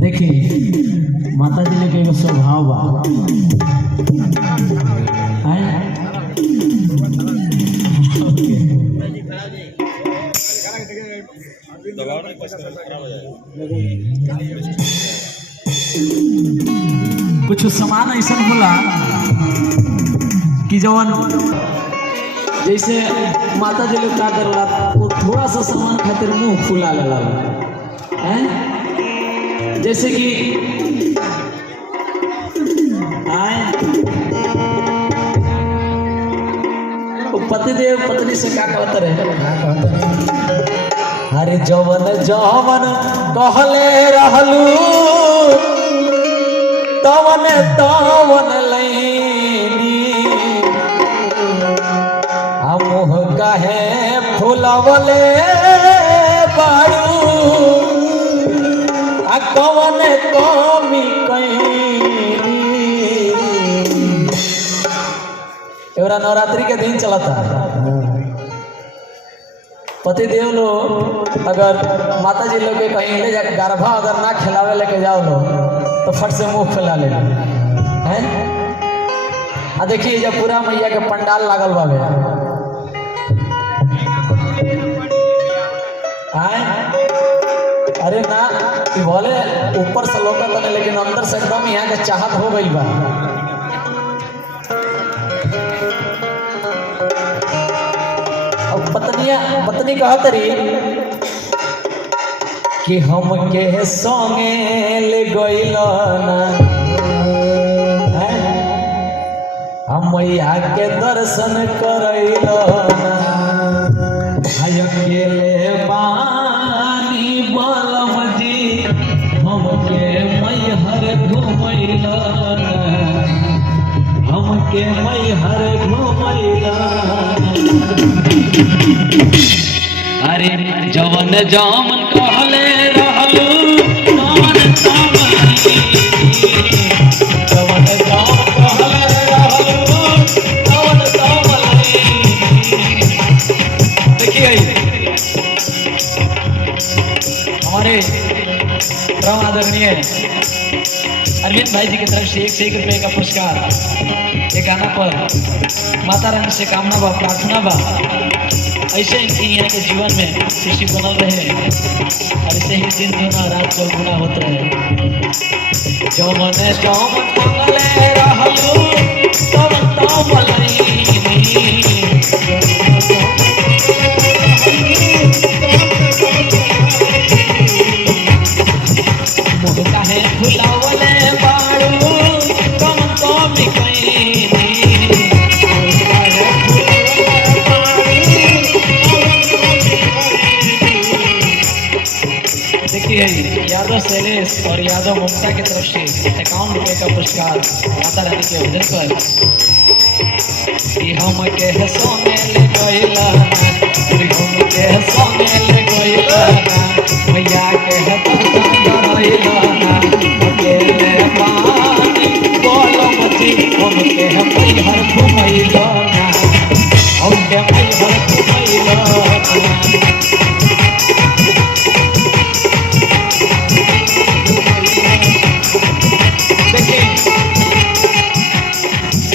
देखिए माता जी के एगो स्वभाव बा कुछ सामान ऐसा होला कि जवन जैसे माता जी लोग का करला वो थोड़ा सा सामान खातिर मुंह फुला लेला हैं, जैसे कि पतिदेव पत्नी से का कहते रहे, अरे जवन जवन कहले रहलू तवन तवन लैनी मुँह कहे फुलवले बारू कवन कमी कैनी। एवरा नवरात्रि के दिन चला था, पतिदेव लोग अगर माता जी लोग के कहीं ले जाकर गर्भा अगर ना खिलावे लेके जाओ लो तो फट से मुंह फैला ले हैं। आ देखिए जब पूरा मैया के पंडाल लागल बावे आए, अरे ना कि बोले ऊपर से लोकल बने लेकिन अंदर से एकदम यहाँ के चाहत हो गई बा। पत्नी कहत रही कि हम के संगे ले गइल ना हम मैया के दर्शन करैल ना, अकेले पानी बलम जी हम के मैहर घुमैल ना, हम के मैहर घुमैल। अरे जवन जामन कहले रहलू तवन तवन जवन जामन कहले रहलू तवन तवन। देखिए हमारे परम आदरणीय अरविंद भाई जी की तरफ से 1 रुपये का पुरस्कार ये गाना पर माता रानी से कामना बा प्रार्थना बा ऐसे ही यहाँ के जीवन में खुशी बनल रहे और ऐसे ही दिन दुना रात चौगुना होते रहे। जौमन जौमन कहले रहलू तवन तवन मुँह काहे फुलावले बारू कम कमी कैनी। देखिए यादव शैलेश और यादव ममता की तरफ से 51 रुपये का पुरस्कार माता रानी के भजन पर हम के सोने ले गइला हम के सोने ले गइला मैया के दर्शन करैला अकेले पानी बोलमती हम के मैहर घुमैला हम के मैहर घुमैला।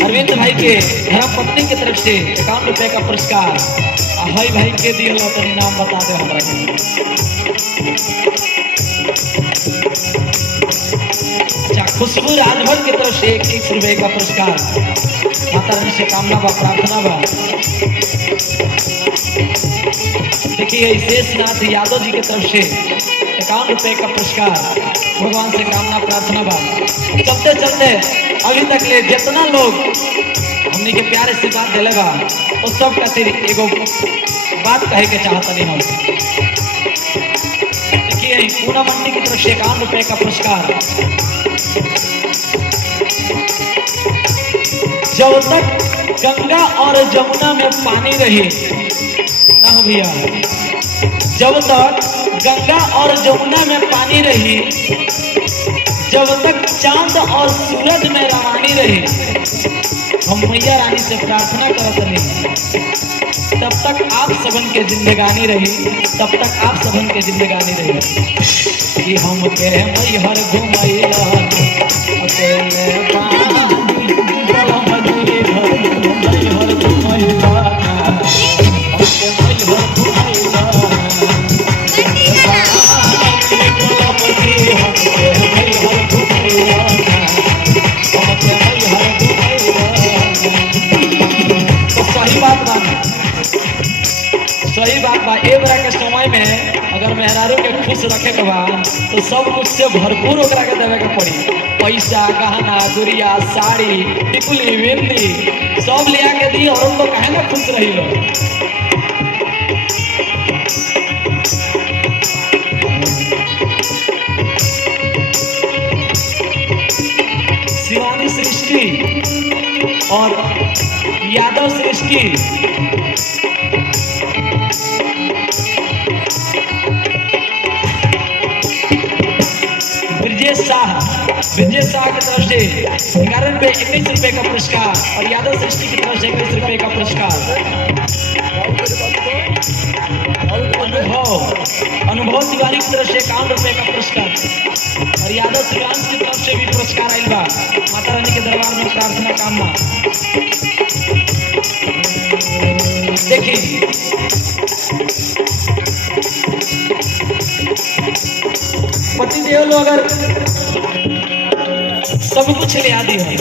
अरविंद भाई के धर्मपत्नी की तरफ से 51 रुपये का पुरस्कार भाई भाई के दिए तो नाम बता दे हमरा के। अच्छा खुशबू राजभर की तरफ से 21 रुपये का पुरस्कार माता रानी से कामना बा प्रार्थना बा। देखिए शेषनाथ यादव जी की तरफ से 51 रुपये का पुरस्कार भगवान से कामना प्रार्थना बा। चलते चलते अभी तक ले जितना लोग हमने के प्यारे से बात दिले बा उस सब खातिर एगो बात कहे के चाहता नहीं हम। देखिए पूना मंडी की तरफ से 51 रुपये का पुरस्कार। जब तक गंगा और जमुना में पानी रही ना भैया, जब तक गंगा और जमुना में पानी रही जब तक चांद और सूरज में रवानी रही, हम मैया रानी से प्रार्थना करत रही, तब तक आप सबन के जिंदगानी रही, तब तक आप सबन के जिंदगानी रही। कि हम के मैहर घुमैला अकेले बानी, मजूरी मैहर घुमैला, हमके मैहर घुमैला, सही बात बा। ए बरा के समय में अगर मेहरारू के खुश रखे के बा तो सब कुछ से भरपूर ओकरा के देवे के पड़ी। पैसा, गहना, गुड़िया, साड़ी, टिकुली, बिंदी सब लिया के दी, और हम लोग कहे ना खुश रही लो। शिवानी सृष्टि और यादव सृष्टि ब्रजेश शाह की तरफ से 11 रुपये 21 रुपये का पुरस्कार, और यादव सृष्टि की तरफ से 21 रुपये का पुरस्कार। अनुभव तिवारी की तरफ से 51 रुपये का पुरस्कार, और यादव श्रीकांत की तरफ से भी पुरस्कार आयल बा। माता रानी के दरबार में प्रार्थना कामना। देखिए पति देव लोग अगर सब कुछ ले आदि है,